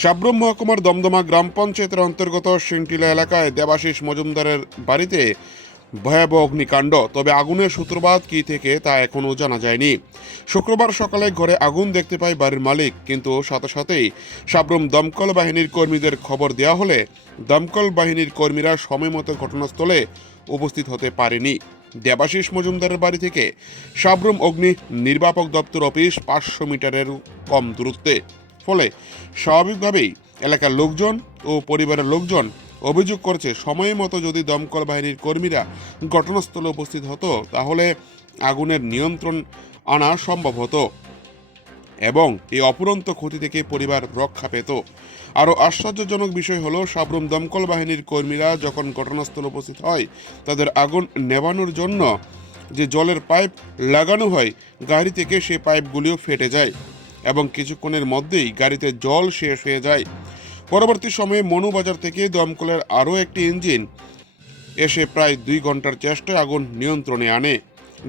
সাব্রুম মহকুমার দমদমা গ্রাম পঞ্চায়েতের অন্তর্গত সিংটিলা এলাকায় দেবাশিস মজুমদারের বাড়িতে ভয়াবহ অগ্নিকাণ্ড। তবে আগুনের সূত্রপাত কী থেকে তা এখনও জানা যায়নি। শুক্রবার সকালে ঘরে আগুন দেখতে পায় বাড়ির মালিক, কিন্তু সাথে সাথেই সাব্রুম দমকল বাহিনীর কর্মীদের খবর দেওয়া হলে দমকল বাহিনীর কর্মীরা সময়মতো ঘটনাস্থলে উপস্থিত হতে পারেনি। দেবাশিস মজুমদারের বাড়ি থেকে সাব্রুম অগ্নি নির্বাপক দপ্তর অফিস 500 মিটারের কম দূরত্বে, ফলে স্বাভাবিকভাবেই এলাকার লোকজন ও পরিবারের লোকজন অভিযোগ করছে সময় মতো যদি দমকল বাহিনীর কর্মীরা ঘটনাস্থলে উপস্থিত হতো তাহলে আগুনের নিয়ন্ত্রণ আনা সম্ভব হতো এবং এই অপুরন্ত ক্ষতি থেকে পরিবার রক্ষা পেত। আরও আশ্চর্যজনক বিষয় হলো, সাব্রুম দমকল বাহিনীর কর্মীরা যখন ঘটনাস্থলে উপস্থিত হয় তাদের আগুন নেভানোর জন্য যে জলের পাইপ লাগানো হয় গাড়ি থেকে, সে পাইপগুলিও ফেটে যায় এবং কিছুক্ষণের মধ্যেই গাড়িতে জল শেষ হয়ে যায়। পরবর্তী সময়ে মনুবাজার থেকে দমকলের আরও একটি ইঞ্জিন এসে প্রায় 2 ঘন্টার চেষ্টায় আগুন নিয়ন্ত্রণে আনে।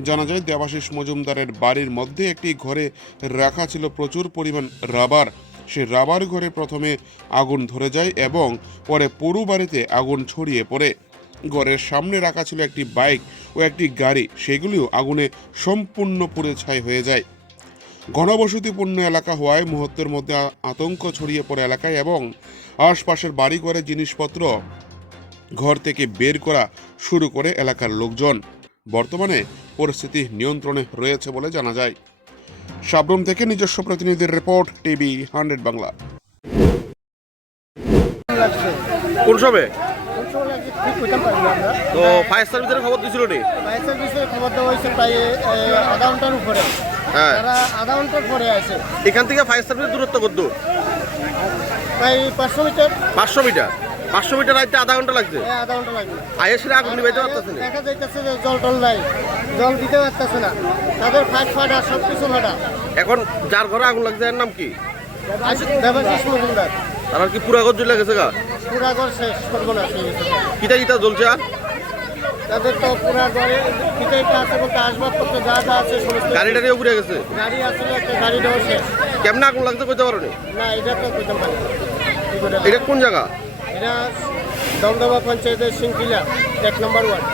জানা যায়, দেবাশিস মজুমদারের বাড়ির মধ্যে একটি ঘরে রাখা ছিল প্রচুর পরিমাণ রাবার। সেই রাবার ঘরে প্রথমে আগুন ধরে যায় এবং পরে পুরো বাড়িতে আগুন ছড়িয়ে পড়ে। ঘরের সামনে রাখা ছিল একটি বাইক ও একটি গাড়ি, সেগুলিও আগুনে সম্পূর্ণ পুড়ে ছাই হয়ে যায়। ঘনবসতিপূর্ণ এলাকা হওয়ায় মুহূর্তের মধ্যে আতঙ্ক ছড়িয়ে পড়ে এলাকায় এবং আশপাশের বাড়িঘরের জিনিসপত্র ঘর থেকে বের করা শুরু করে এলাকার লোকজন। বর্তমানে পরিস্থিতি নিয়ন্ত্রণে রয়েছে বলে জানা যায়। সাব্রুম থেকে নিজস্ব প্রতিনিধির রিপোর্ট, টিভি 100 বাংলা। কোন সবে ঠিক করতে পারি না আমরা। তো ফায়ার সার্ভিসের খবর দিছিল নি? ফায়ার সার্ভিসে খবর দেওয়া হয়েছে প্রায় আধা ঘন্টার উপরে। হ্যাঁ, তারা আধা ঘন্টার পরে আছে। এখান থেকে ফায়ার সার্ভিস দূরত্ব কত? প্রায় 500 মিটার। 500 মিটার। 500 মিটার আইতে আধা ঘন্টা লাগছে। আধা ঘন্টা লাগবে। আয়েসের আগুন নিভাইতে পারতেছে না। দেখা যাইতেছে যে জল টল নাই, জল দিতে পারতেছে না, তাদের ফাইট ফাটা সব কিছু ফাটা। এখন যার ঘরে আগুন লাগছে এর নাম কি? দেবাশিস মজুমদার। তার কি পুরা ঘর জ্বলে গেছে গা? পুরা ঘর শেষ সর্বনাশ হয়ে গেছে। কিটা কিটা জ্বলছে? আর তাদের তো পুরা ঘরে পিটাইটা আছে বলতে আসবাবপত্র যা যা আছে সমস্ত। গাড়ি টাড়িও পুড়ে গেছে। গাড়ি আসলে একটা গাড়িটাও শেষ। কেমনে আগুন লাগছে কইতে পারো নি? না, এটা তো কইতে পারি না। এটা কোন জায়গা? এটা দমদমা পঞ্চায়েতের সিংটিলা 1 নম্বর ওয়ার্ড।